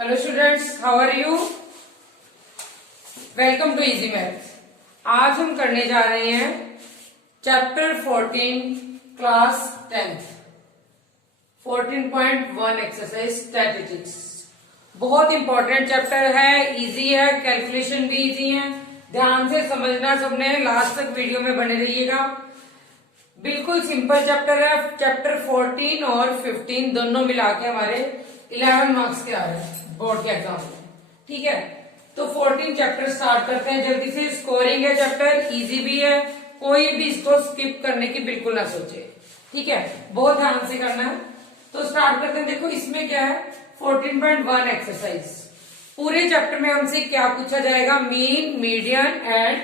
Hello students, how are you? Welcome to easy maths. आज हम करने जा रहे हैं chapter 14 class 10th 14.1 exercise statistics. बहुत इंपॉर्टेंट चैप्टर है, इजी है, कैलकुलेशन भी इजी है। ध्यान से समझना सबने, लास्ट तक वीडियो में बने रहिएगा। बिल्कुल सिंपल चैप्टर है। चैप्टर 14 और 15 दोनों मिला के हमारे 11 मार्क्स के आ रहे हैं बोर्ड के एग्जाम में। ठीक है, तो 14 चैप्टर स्टार्ट करते हैं जल्दी से। स्कोरिंग है चैप्टर, इजी भी है, कोई भी इसको स्किप करने की बिल्कुल ना सोचे। ठीक है, बहुत ध्यान से करना है। तो स्टार्ट करते हैं। देखो इसमें क्या है, 14.1 एक्सरसाइज। पूरे चैप्टर में हमसे क्या पूछा जाएगा? Mean, median and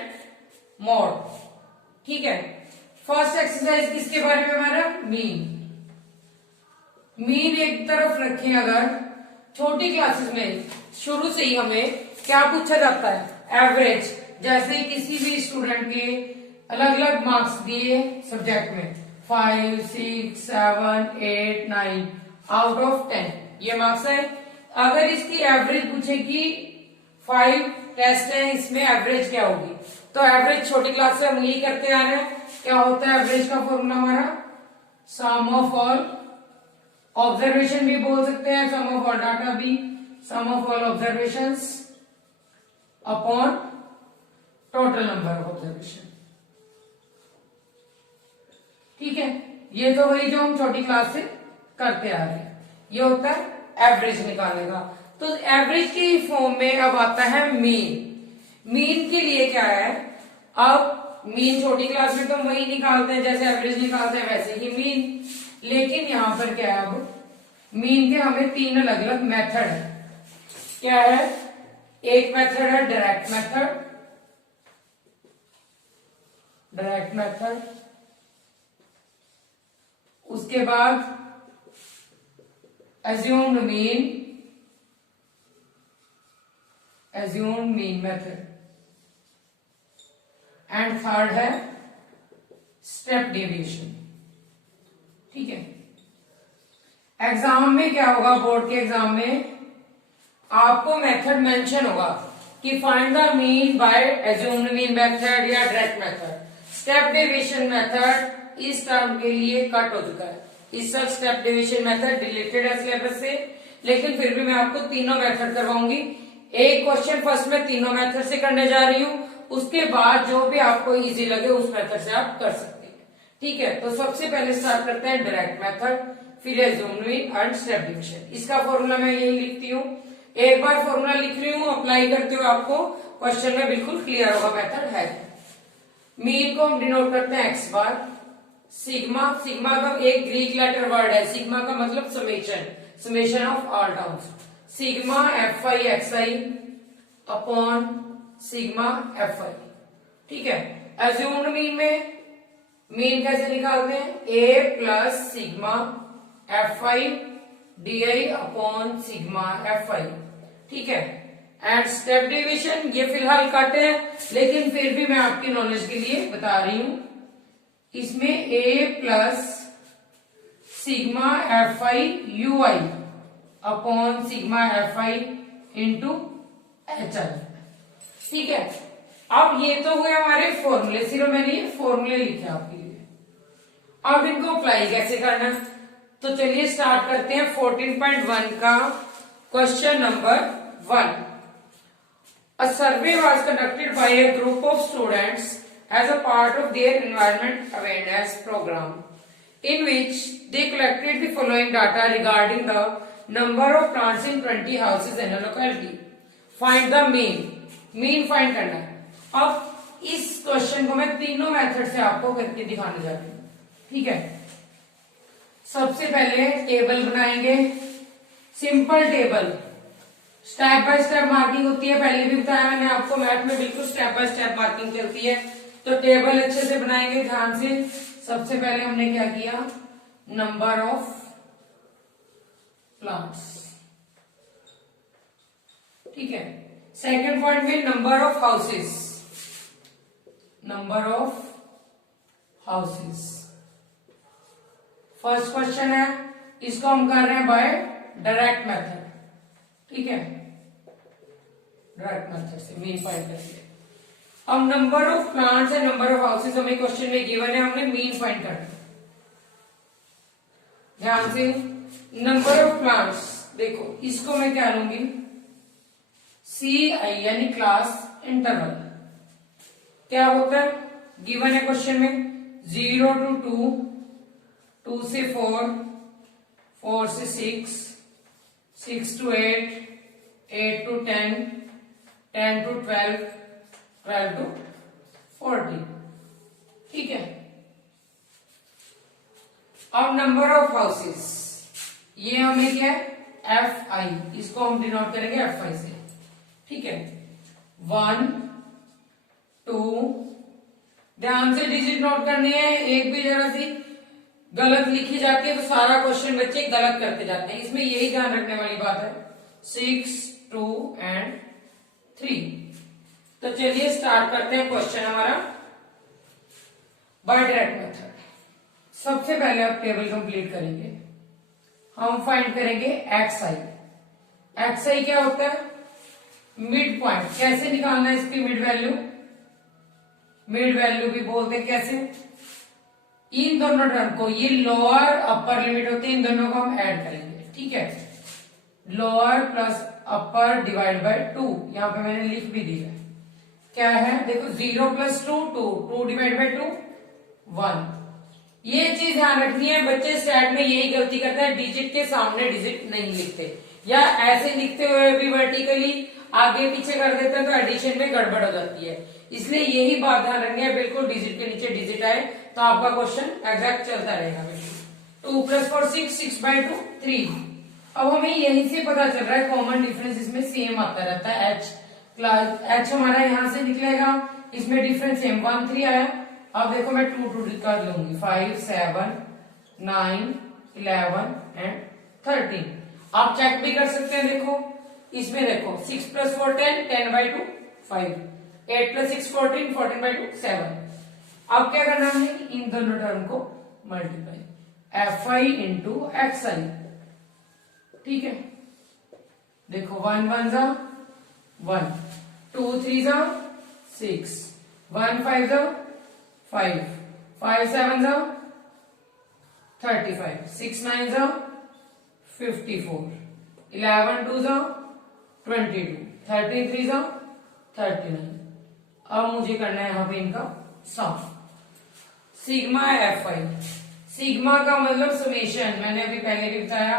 mod. ठीक है, फर्स्ट एक्सरसाइज किसके बारे में? हमारा मीन। मीन एक तरफ रखें। अगर छोटी क्लासेस में शुरू से ही हमें क्या पूछा जाता है? एवरेज। जैसे किसी भी स्टूडेंट के अलग अलग मार्क्स दिए सब्जेक्ट में, 5, 6, 7, 8, 9 आउट ऑफ 10 ये मार्क्स है। अगर इसकी एवरेज पूछे कि 5 टेस्ट है, इसमें एवरेज क्या होगी? तो एवरेज छोटी क्लास से हम यही करते आ रहे हैं। क्या होता है एवरेज का फॉर्मूला हमारा? सम ऑफ ऑल ऑब्जर्वेशन भी बोल सकते हैं, सम ऑफ ऑल डाटा भी, sum of all observations upon total number of observation. ठीक है, ये तो वही जो हम छोटी क्लास से करते आ रहे हैं। ये होता है एवरेज निकालने का। तो एवरेज की फॉर्म में अब आता है मीन। मीन के लिए क्या है? अब मीन छोटी क्लास में तो हम वही निकालते हैं जैसे एवरेज निकालते हैं, वैसे ही मीन। लेकिन यहां पर क्या है, अब मीन के हमें 3 अलग अलग मेथड है। क्या है? एक मेथड है डायरेक्ट मेथड, डायरेक्ट मेथड। उसके बाद assumed mean, assumed mean method. And third है स्टेप डेविएशन। ठीक है, एग्जाम में क्या होगा? बोर्ड के एग्जाम में आपको मेथड मेंशन होगा कि find the mean by assumed mean method या direct method. Step deviation method इस टर्म के लिए कट हो चुका है। इस सब स्टेप डेविएशन मेथड डिलीटेड है सिलेबस से, लेकिन फिर भी मैं आपको तीनों मेथड करवाऊंगी। एक क्वेश्चन फर्स्ट में तीनों मेथड से करने जा रही हूं, उसके बाद जो भी आपको इजी लगे उस मेथड से आप कर सकते हैं। ठीक है, तो सबसे पहले स्टार्ट करते हैं डायरेक्ट मेथड, फिर assumed mean and step deviation. इसका फॉर्मूला मैं यही लिखती हूँ। एक बार फॉर्मूला लिख रही हूँ, अप्लाई करते हुए आपको क्वेश्चन में बिल्कुल क्लियर होगा मेथड है। मीन को हम डिनोट करते हैं एक्स बार। सिग्मा, सिग्मा का एक ग्रीक लेटर वर्ड है। सिग्मा का मतलब summation, summation of all terms. Sigma F I X I upon sigma F I. ठीक है, एज्यूम्ड मीन में मीन कैसे निकालते हैं? A plus sigma F I D I upon sigma F I. ठीक है, एंड स्टेप डेविएशन ये फिलहाल कट है, लेकिन फिर भी मैं आपकी नॉलेज के लिए बता रही हूं। इसमें A plus sigma F I U I upon sigma F I into H I. ठीक है, अब ये तो हुए हमारे फॉर्मूले, सिर्फ मैंने ये फॉर्मूले लिखे आपके लिए। अब इनको अप्लाई कैसे करना है? तो चलिए स्टार्ट करते हैं 14.1 का question number 1। A survey was conducted by a group of students as a part of their environment awareness program, in which they collected the following data regarding the number of plants in 20 houses in a locality. Find the mean. Mean find करना है। अब इस question को मैं तीनों method से आपको करके दिखाने जा रही हूँ। ठीक है, सबसे पहले टेबल बनाएंगे, simple table. Step by step marking होती है, पहले भी बताया मैंने आपको, मैथ में बिल्कुल स्टेप बाय स्टेप मार्किंग चलती है। तो टेबल अच्छे से बनाएंगे ध्यान से। सबसे पहले हमने क्या किया? Number of plants. ठीक है, सेकेंड पॉइंट में number of houses, number of houses. First question है, इसको हम कर रहे हैं बाय डायरेक्ट मेथड। ठीक है, डायरेक्ट मेथड से मीन फाइंड करेंगे। अब number of plants and number of houses हमें क्वेश्चन में गिवन है, हमने मीन फाइंड करना। ध्यान से, नंबर ऑफ प्लांट्स देखो, इसको मैं क्या लूंगी, CI यानी क्लास इंटरवल। क्या होता है, गिवन है क्वेश्चन में 0 to 2, 2 से 4, 4 से 6, 6 to 8, 8 to 10, 10 to 12, 12 to 14। ठीक है, अब नंबर ऑफ हाउसेस, ये हमें क्या है, FI, इसको हम डिनोट करेंगे FI से। ठीक है, 1 2, ध्यान से डिजिट नोट करनी है, एक भी जरा सी गलत लिखी जाती है तो सारा क्वेश्चन बच्चे गलत करते जाते हैं, इसमें यही ध्यान रखने वाली बात है। 6 2 एंड 3। तो चलिए स्टार्ट करते हैं क्वेश्चन हमारा बाय डायरेक्ट मेथड। सबसे पहले आप टेबल कंप्लीट करेंगे, हम फाइंड करेंगे XI। XI क्या होता है, मिड पॉइंट। कैसे निकालना है इसकी मिड वैल्यू, मिड वैल्यू भी बोलते हैं कैसे, इन दोनों टर्म को, ये लोअर अपर लिमिट होती है, इन दोनों को हम ऐड करेंगे। ठीक है, lower plus upper divide by 2, यहां पे मैंने लिख भी दिया है। क्या है, देखो 0 + 2 2, 2 डिवाइड बाय 2 1। ये चीज ध्यान रखनी है, बच्चे स्टैट में यही गलती करते हैं, डिजिट के सामने डिजिट नहीं लिखते, या ऐसे लिखते हुए भी वर्टिकली आगे पीछे कर देते हैं तो एडिशन में गड़बड़ हो जाती है। इसलिए यही बात ध्यान रखनी है, बिल्कुल डिजिट के नीचे डिजिट आए तो आपका क्वेश्चन एग्जैक्ट चलता रहेगा। बिल्कुल 2 + 4 6, 6/2 3। अब हमें यहीं से पता चल रहा है कॉमन डिफरेंस इसमें सेम आता रहता है, H हमारा यहां से निकलेगा, इसमें डिफरेंस सेम 1 3 आया। अब देखो मैं 2 2 कर लूंगी, 5 7 9 11 एंड 13। आप चेक भी कर सकते हैं, देखो इसमें देखो 6 + 4 10, 10/2 5, 8 + 6 14, 14/2 7। अब क्या करना है, इन दोनों टर्म को मल्टीप्लाई, FI × XI। ठीक है, देखो 1 1 जा 1, 2 3 जा 6, 1 5 जा 5, 5 7 जा 35, 6 9 जा 54, 11 2 जा 22, 13 3 जा 39। अब मुझे करना है यहाँ पे इनका सम। सिग्मा FI, सिग्मा का मतलब समेशन, मैंने अभी पहले भी बताया,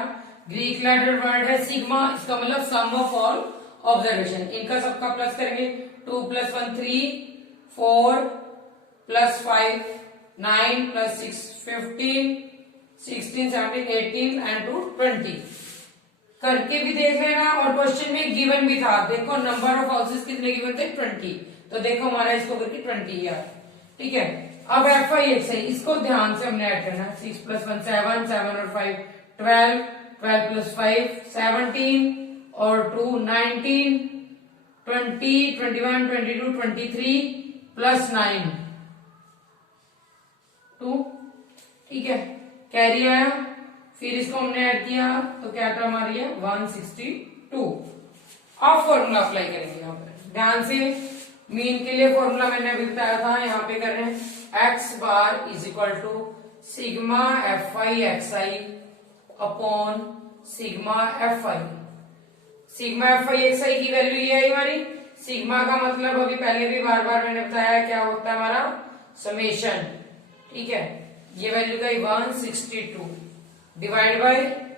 ग्रीक लेटर वर्ड है सिग्मा, इसका मतलब सम ऑफ ऑल ऑब्जर्वेशन। इनका सबका प्लस करेंगे, 2 + 1 3, 4 + 5 9 + 6 15, 16 17 18 एंड 2 20। करके भी देख लेना, और क्वेश्चन में गिवन भी था, देखो नंबर ऑफ हाउसेस कितने गिवन थे 20, तो देखो हमारा इसको करके 20 यार। ठीक है, अब FI XI, इसको ध्यान से हमने ऐड करना है। 6 + 1 7, 7 और 5 12, 12 + 5 17 और 2 19, 20 21 22 23 + 9 2। ठीक है, कैरी आया, फिर इसको हमने ऐड किया तो क्या टर्म आ रही है 162। अब फॉर्मूला अप्लाई करेंगे यहाँ पर, ध्यान से। मीन के लिए फॉर्मूला मैंने अभी बताया था, यहाँ पे कर रहे हैं x बार = sigma FI XI upon sigma FI। Sigma FI XI की वैल्यू ये है हमारी। सिग्मा का मतलब अभी पहले भी बार बार मैंने बताया क्या होता है हमारा, समेशन। ठीक है, ये वैल्यू का 162 डिवाइड बाय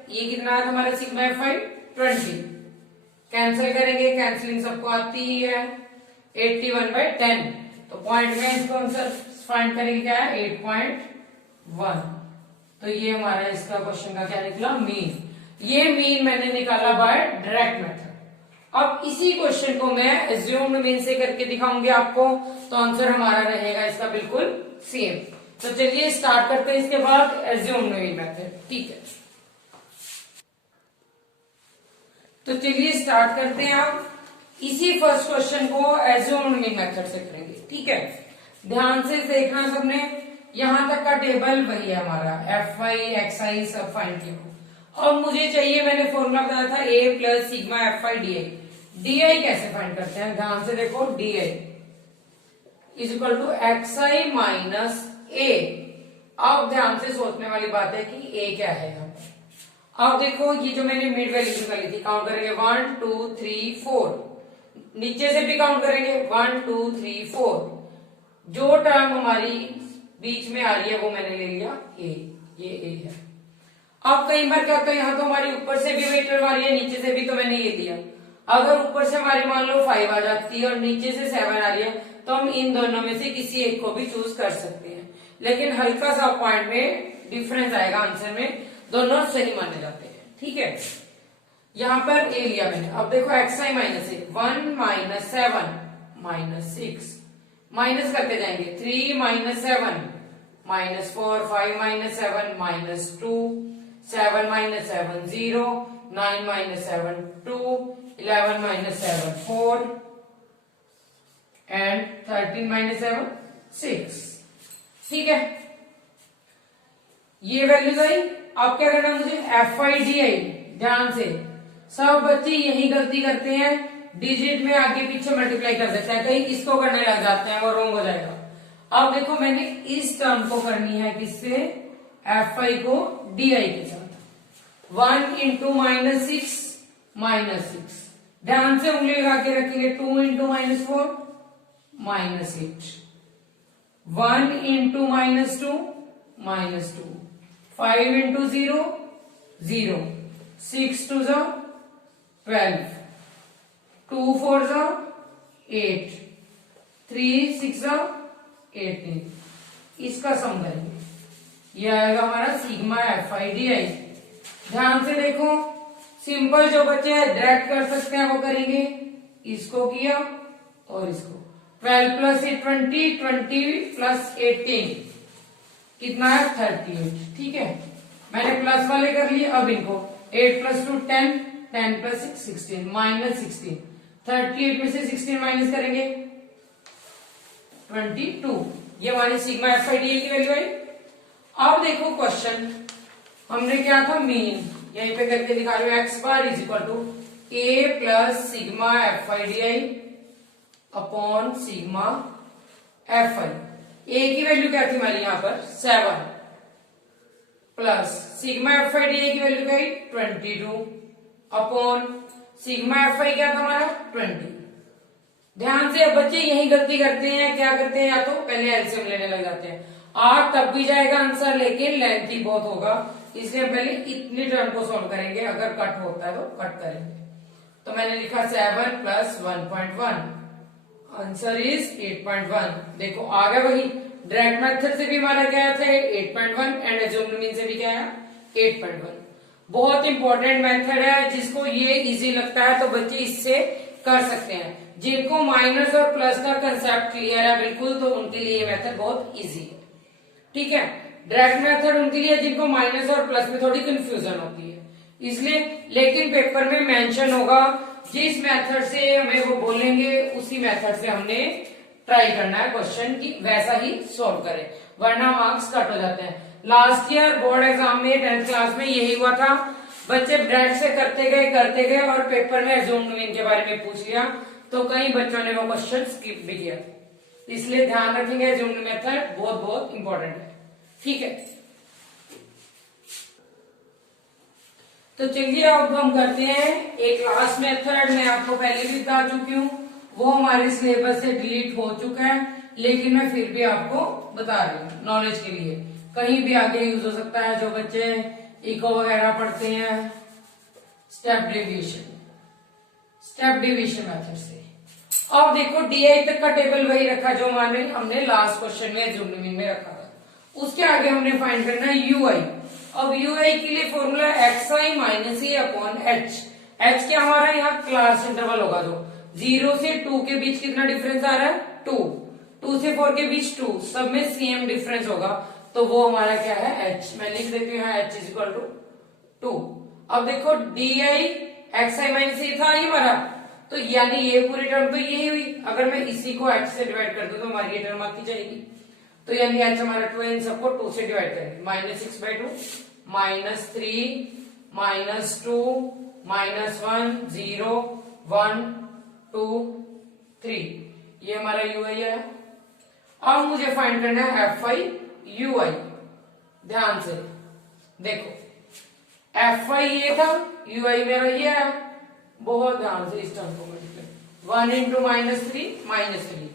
ये कितना है हमारा सिग्मा FI 20। कैंसिल करेंगे, कैंसिलिंग सबको आती ही है, 81/10। तो पॉइंट में इसको आंसर फाइंड करेंगे, क्या है 8.1। तो ये हमारा इसका क्वेश्चन का क्या निकला, मीन। ये मीन मैंने निकाला बाय डायरेक्ट मेथड। अब इसी क्वेश्चन को मैं एज्यूम्ड मीन से करके दिखाऊंगी आपको, तो आंसर हमारा रहेगा इसका बिल्कुल सेम। तो चलिए स्टार्ट करते हैं इसके बाद एज्यूम्ड मीन मेथड। ठीक है, तो चलिए स्टार्ट करते हैं। आप इसी फर्स्ट क्वेश्चन को एज्यूम्ड मीन मेथड से करेंगे। ठीक है, ध्यान से देखना सबने, यहां तक का टेबल वही है हमारा, FI XI सब फाइंड किया। अब मुझे चाहिए, मैंने फॉर्मूला बताया था a plus sigma F I D I. D I कैसे फाइंड करते हैं, ध्यान से देखो, D I is equal to X I minus A. अब ध्यान से सोचने वाली बात है कि a क्या है यहाँ पर। अब देखो ये जो मैंने मिड वैल्यू निकाली थी, काउंट करेंगे 1 2 3 4, नीचे से भी काउंट करेंगे 1 2 3 4। जो टर्म हमारी बीच में आ रही है वो मैंने ले लिया a, ये a है। अब कई बार क्या होता है, यहाँ तो हमारी ऊपर से भी वही टर्म आ रही है, नीचे से भी, तो मैंने ये लिया। अगर ऊपर से हमारी मान लो 5 आ जाती है और नीचे से 7 आ रही है, तो हम इन दोनों में से किसी एक को भी चूज कर सकते हैं, लेकिन हल्का सा पॉइंट में डिफरेंस आएगा आंसर में, दोनों सही माने जाते हैं। ठीक है, यहाँ पर ए लिया मैंने। अब देखो x I minus A, 1 minus 7 minus 6, minus करते जाएंगे, 3 minus 7 minus 4, 5 minus 7 minus 2, 7 minus 7 0, 9 minus 7 2, 11 minus 7 4 and 13 minus 7 6। ठीक है, ये वैल्यूज आई। अब क्या करना मुझे, एफ आई डी आई। ध्यान से, सब बच्चे यही गलती करते हैं, डिजिट में आगे पीछे मल्टीप्लाई कर देते हैं, कहीं इसको करने लग जाते हैं, वो रॉन्ग हो जाएगा। अब देखो मैंने इस टर्म को करनी है किससे, एफ आई को डी आई के साथ। 1 इंटू माइनस 6 माइनस 6, ध्यान से उंगली लगा के रखेंगे, 2 into minus 4 minus 8, 1 into minus 2 minus 2, 5 into 0 0, 6 to 12, 2 4 8, 3 6 18। इसका सम करेंगे, यह आएगा हमारा सिग्मा एफ आई डी आई। ध्यान से देखो, सिंपल जो बच्चे डायरेक्ट कर सकते हैं वो करेंगे, इसको किया और इसको, 12 प्लस 20, 20 प्लस 18 कितना है 38। ठीक है, मैंने प्लस वाले कर लिए। अब इनको 8 प्लस 2 10, 10 प्लस 6 16, माइनस 16, 38 में से 16 माइनस करेंगे 22। ये हमारी sigma F I D I की वैल्यू आई। अब देखो क्वेश्चन, हमने क्या था, मीन, यहीं पे करके दिखा रहे हो, X bar is equal to A plus sigma F I D I upon sigma F I. A की वैल्यू क्या थी हमारी यहाँ पर 7 plus sigma F I D I की वैल्यू क्या है 22 अपॉन सिग्मा एफ आई क्या था हमारा 20। ध्यान से, अब बच्चे यही गलती करते हैं, क्या करते हैं, या तो पहले एलसीएम लेने लग जाते हैं, आठ तब भी जाएगा आंसर, लेकिन लेंथी बहुत होगा, इसलिए पहले इतनी टर्म को सॉल्व करेंगे, अगर कट होता है तो कट करेंगे। तो मैंने लिखा 7 प्लस 1.1, आंसर इज 8.1। देखो आ गया वही, डायरेक्ट मेथड से भी हमारा क्या आया था 8.1 एंड अज्यूम्ड मीन से भी क्या आया 8.1। बहुत इंपॉर्टेंट मेथड है, जिसको ये इजी लगता है तो बच्चे इससे कर सकते हैं। जिनको माइनस और प्लस का कंसेप्ट क्लियर है बिल्कुल, तो उनके लिए ये मेथड बहुत इजी है। ठीक है, डायरेक्ट मेथड उनके लिए जिनको माइनस और प्लस में थोड़ी कंफ्यूजन होती है, इसलिए, लेकिन पेपर में मेंशन होगा जिस मेथड से हमें वो बोलेंगे उसी मेथड से हमने ट्राई करना है क्वेश्चन की, वैसा ही सॉल्व करें, वरना मार्क्स कट हो जाते हैं। लास्ट ईयर बोर्ड एग्जाम में 10th क्लास में यही हुआ था, बच्चे डायरेक्ट से करते गए और पेपर में अज्यूम्ड मीन के बारे में पूछ लिया, तो कई बच्चों ने वो क्वेश्चन स्किप भी किया। इसलिए ध्यान रखेंगे, अज्यूम्ड मेथड बहुत बहुत इंपॉर्टेंट है। ठीक है, तो चलिए अब हम करते हैं एक लास्ट मेथड। मैं आपको पहले भी बता चुकी हूँ, वो हमारे सिलेबस से डिलीट हो चुका है, लेकिन मैं फिर भी आपको बता रही हूँ नॉलेज के लिए, कहीं भी आगे यूज हो सकता है। जो बच्चे इको वगैरह पढ़ते हैं, स्टेप डिवीजन मेथड से। अब देखो डीआई तक का टेबल वही रखा जो हमने लास्ट क्वेश्चन में अज्यूम्ड मीन में रखा था। उसके आगे हमने फाइंड करना है यूआई। अब यूआई के लिए formula x I minus A upon H. H क्या हमारा यहाँ क्लास इंटरवल होगा, जो 0 से 2 के बीच कितना डिफरेंस आ रहा है 2, 2 से 4 के बीच 2, सब में सेम डिफरेंस होगा, तो वो हमारा क्या है एच। मैं लिख देती हूँ एच इज इक्वल टू 2। अब देखो D I X I minus A था ये हमारा, तो यानी ये पूरी टर्म तो यही हुई। अगर मैं इसी को एच से डिवाइड कर दूं तो हमारी ये टर्म आती जाएगी, तो यानी एच हमारा 2, इन सबको 2 से डिवाइड करेंगे, -6/2 -3 -2 -1 0 1 2 3, ये हमारा ui है। अब मुझे फाइंड करना है fi ui। ध्यान से देखो, fi ये था, ui मेरा ये है। बहुत ध्यान से इस टर्म को मल्टीप्लाई, 1 इंटू -3 -3,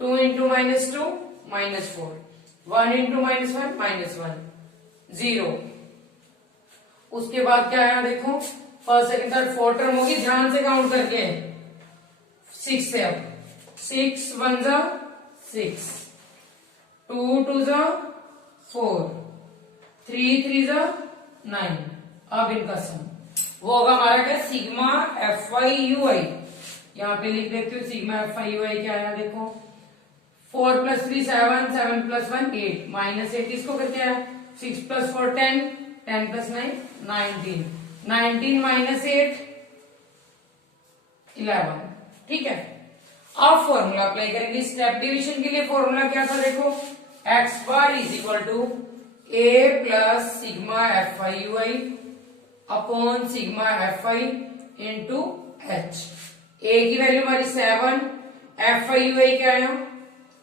2 इंटू -2 -4, 1 इंटू -1 -1 0। उसके बाद क्या आया देखो, first second third fourth term होगी, ध्यान से काउंट करके 6 से। अब 6 1 जा 6, 2 2 जा 4, 3 3 जा 9। अब इनका सम वो होगा हमारा क्या, सिग्मा fi ui। यहाँ पे लिख देती हूँ सिग्मा fi ui क्या आया देखो, 4 + 3 7, 7 + 1 8, -8 इसको करके आया, 6 + 4 10, 10 + 9 19, 19 -8 11। ठीक है, अब फॉर्मूला अप्लाई करेंगे स्टेप डिवीजन के लिए। फॉर्मूला क्या था देखो, x bar = a + sigma fi ui upon sigma fi into h। a की वैल्यू हमारी 7, fi ui क्या आया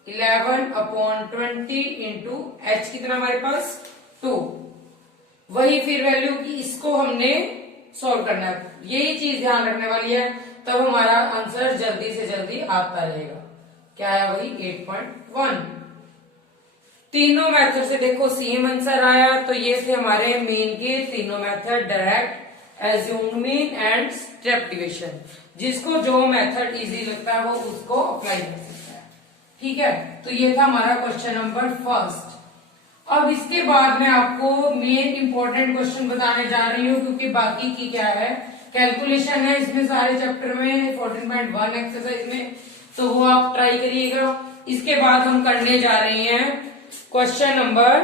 11 अपॉन 20 इंटू h कितना हमारे पास 2। वही फिर वैल्यू की इसको हमने सॉल्व करना है, यही चीज ध्यान रखने वाली है, तब हमारा आंसर जल्दी से जल्दी आता रहेगा। क्या है वही 8.1। तीनों मेथड से देखो सेम आंसर आया, तो ये थे हमारे मेन के तीनों method, direct, assumed mean and step division. जिसको जो मेथड इजी लगता है वो उसको अप्लाई कर सकता है। ठीक है, तो ये था हमारा क्वेश्चन नंबर फर्स्ट। अब इसके बाद मैं आपको मेन इंपॉर्टेंट क्वेश्चन बताने जा रही हूँ, क्योंकि बाकी की क्या है कैलकुलेशन है इसमें सारे चैप्टर में 14.1 एक्सरसाइज में, तो वो आप ट्राई करिएगा। इसके बाद हम करने जा रहे हैं question number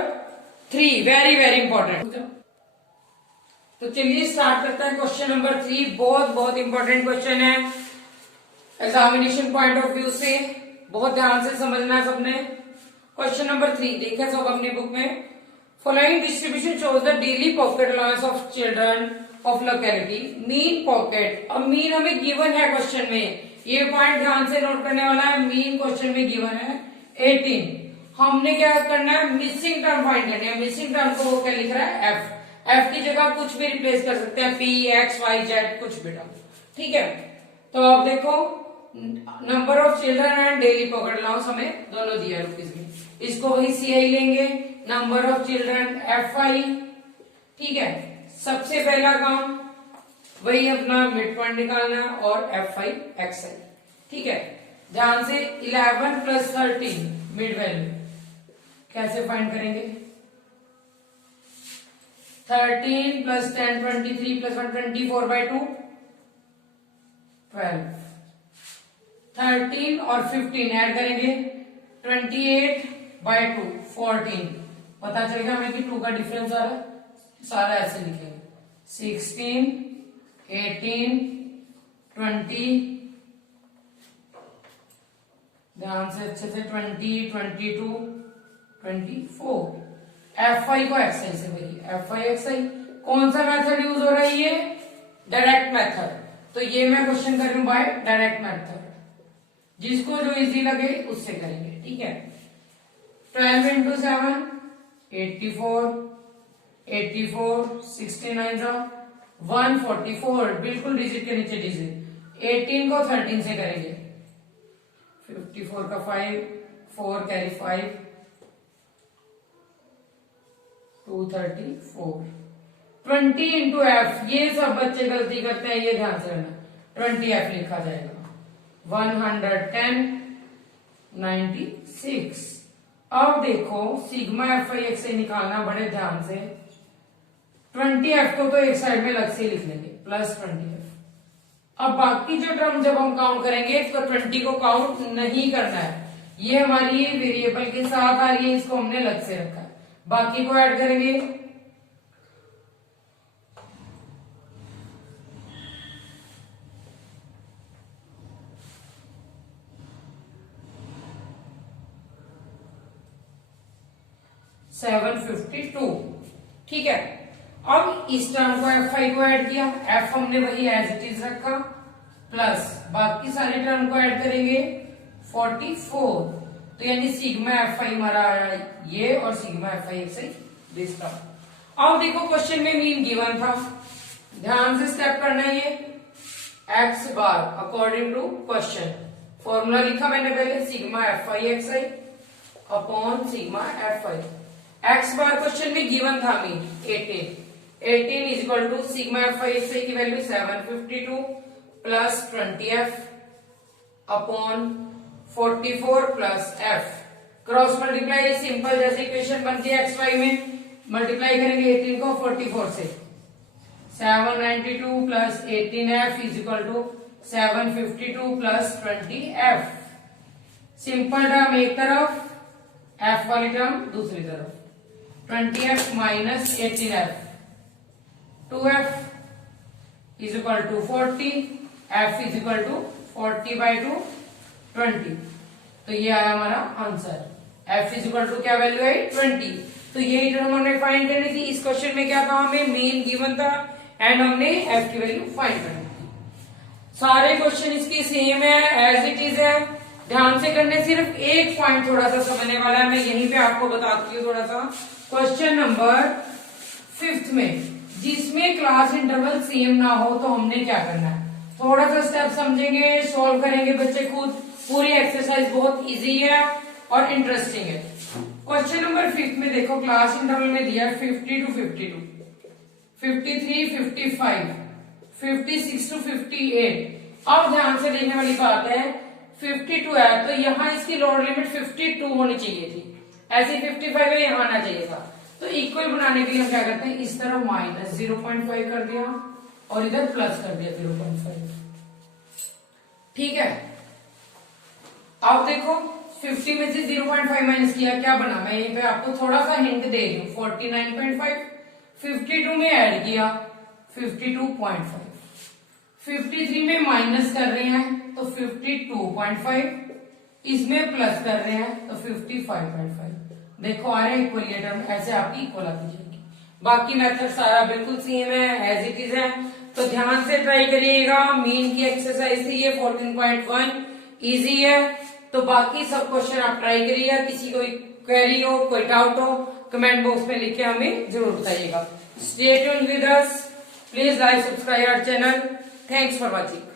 3, very very important. तो चलिए स्टार्ट करते हैं क्वेश्चन नंबर 3। बहुत बहुत इंपॉर्टेंट क्वेश्चन है एग्जामिनेशन पॉइंट ऑफ व्यू से, बहुत ध्यान से समझना है सबने। क्वेश्चन नंबर 3 देखिए सब अपनी बुक में। Following distribution shows the daily pocket allowance of children of locality. Mean pocket, अब मीन हमें गिवन है क्वेश्चन में, ये पॉइंट ध्यान से नोट करने वाला है। मीन क्वेश्चन में गिवन है 18। हमने क्या करना है, मिसिंग टर्म फाइंड करनी है। मिसिंग टर्म को वो क्या लिख रहा है एफ, एफ की जगह कुछ भी रिप्लेस कर सकते हैं, पी एक्स वाई जेड कुछ भी टर्म। ठीक है, तो अब देखो number of children and daily pocket allowance हमें दोनों दिया रुपीज में, इसको वही सीआई लेंगे, number of children F I. ठीक है, सबसे पहला काम वही अपना मिड पॉइंट निकालना और एफ आई एक्स आई। ठीक है, ध्यान से 11 + 13 मिड वैल्यू कैसे फाइंड करेंगे, 13 + 10 23 + 1 24/2 12, 13 और 15 ऐड करेंगे 28/2 14। पता चल गया हमें कि 2 का डिफरेंस आ रहा है, सारा ऐसे लिखेंगे 16 18 20, ध्यान से अच्छे से 20 22 24। एफ आई को एक्स आई से वही एफ आई एक्स आई। कौन सा मेथड यूज हो रहा है, ये डायरेक्ट मेथड, तो ये मैं क्वेश्चन कर रही हूं बाय डायरेक्ट मेथड, जिसको जो इजी लगे उससे करेंगे। ठीक है, 12 इंटू 7 84, 84 69 144, बिल्कुल डिजिट के नीचे डिजिट। 18 को 13 से करेंगे, 54 का 5 4 कैरी 5 234। 20 इंटू एफ, ये सब बच्चे गलती करते हैं, ये ध्यान से रखना, 20 एफ लिखा जाएगा 110 96। अब देखो सिग्मा एफ आई एक्स से निकालना बड़े ध्यान से, 20 एफ को तो एक साइड में अलग से लिख लेंगे +20 एफ। अब बाकी जो टर्म जब हम काउंट करेंगे तो 20 को काउंट नहीं करना है, ये हमारी वेरिएबल के साथ आ रही है, इसको हमने अलग से रखा है, बाकी को ऐड करेंगे। $752। ठीक है, अब इस टर्म को fi को ऐड किया, f हमने वही एज इट इज रखा, प्लस बाकी सारे टर्म को ऐड करेंगे 44, तो यानी सिग्मा fi हमारा आया ये और sigma fi xi this term. अब देखो क्वेश्चन में मीन गिवन था, ध्यान से स्टेप करना है ये x bar according to question. Formula लिखा मैंने पहले sigma fi xi upon sigma fi। x bar question में गिवन था mean 18 is equal to sigma fi xi की value 752 plus 20f upon 44 plus f। Cross multiply simple, जैसे equation बनती है xy में, मल्टीप्लाई करेंगे 18 को 44 से, 792 plus 18f is equal to 752 plus 20f। Simple term एक तरफ, f वाली टर्म दूसरी तरफ, 20f minus 18f, 2f is equal to 40, f is equal to 40/2 20। तो ये आया हमारा answer, f is equal to क्या वैल्यू है 20। तो यही टर्म हमने फाइंड करनी थी। इस क्वेश्चन में क्या था, हमें मीन गिवन था एंड हमने f की वैल्यू फाइंड करनी थी। सारे क्वेश्चन इसकी सेम है, एज इट इज है, ध्यान से करने, सिर्फ एक पॉइंट थोड़ा सा समझने वाला है, मैं यहीं पे आपको बताती हूँ थोड़ा सा। क्वेश्चन नंबर 5 में जिसमें क्लास इंटरवल सेम ना हो तो हमने क्या करना है, थोड़ा सा स्टेप समझेंगे, सॉल्व करेंगे बच्चे खुद। पूरी एक्सरसाइज बहुत इजी है और इंटरेस्टिंग है। क्वेश्चन नंबर 5 में देखो क्लास इंटरवल में दिया 50 to 52, 53, 55, 56 to 58। अब ध्यान से देखने वाली बात है, 52 है तो यहाँ इसकी लोअर लिमिट 52 होनी चाहिए थी, ऐसे 55 है यहाँ आना चाहिए था। तो इक्वल बनाने के लिए हम क्या करते हैं, इस तरफ माइनस 0.5 कर दिया और इधर प्लस कर दिया 0.5, ठीक है। अब देखो 50 में से 0.5 माइनस किया, क्या बना, मैं यहीं पे आपको थोड़ा सा हिंट दे रही हूँ, 49.5, 52 में ऐड किया 52.5, 53 में माइनस कर रहे हैं तो 52.5, इसमें प्लस कर रहे हैं तो 55.5। देखो आ रहा है इक्वल, ये टर्म ऐसे आपकी इक्वल आती जाएगी। बाकी मेथड सारा बिल्कुल सेम है, एज इट इज है। तो ध्यान से ट्राई करिएगा, मीन की एक्सरसाइज थी ये 14.1, इजी है। तो बाकी सब क्वेश्चन आप ट्राई करिएगा। किसी कोई क्वेरी हो, कोई डाउट हो, कमेंट बॉक्स में लिख के हमें जरूर बताइएगा। Stay tuned with us, please like subscribe our channel. Thanks for watching.